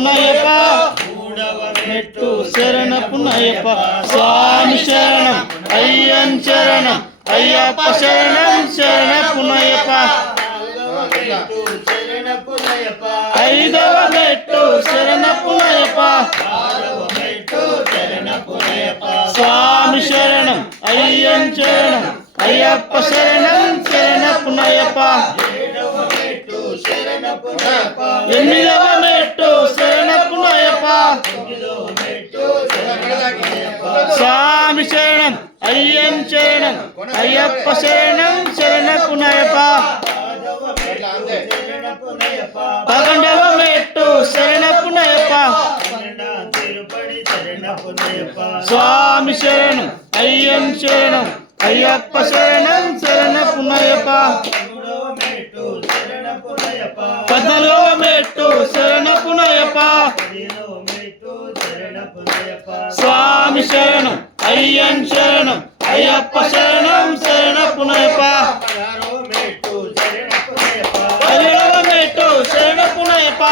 పునయప్ప మూడవ మెట్టు శరణపు నయప్ప స్వామి శరణం అయ్యన్ శరణం అయ్యప్ప శరణం శరణపు నయప్ప ఐదవ మెట్టు శరణపు నయప్ప స్వామి శరణం అయ్యన్ శరణం అయ్యప్ప శరణం శరణపు నయప్ప ఎనిమిదవ మెట్టు శరణపు నయప్ప స్వామి శరణం అయ్యన్ శరణం అయ్యప్ప శరణం శరణపు నయప్ప పదకొండవ మెట్టు శరణపు నయప్ప స్వామి శరణం అయ్యన్ శరణం అయ్యప్ప శరణం శరణపు నయప్ప పద్నాలుగవ మెట్టు శరణపు నయప్ప స్వామి శరణం అయ్యన్ శరణం అయ్యప్ప శరణం శరణపు నయప్ప పదిహేడవ మెట్టు శరణపు నయప్ప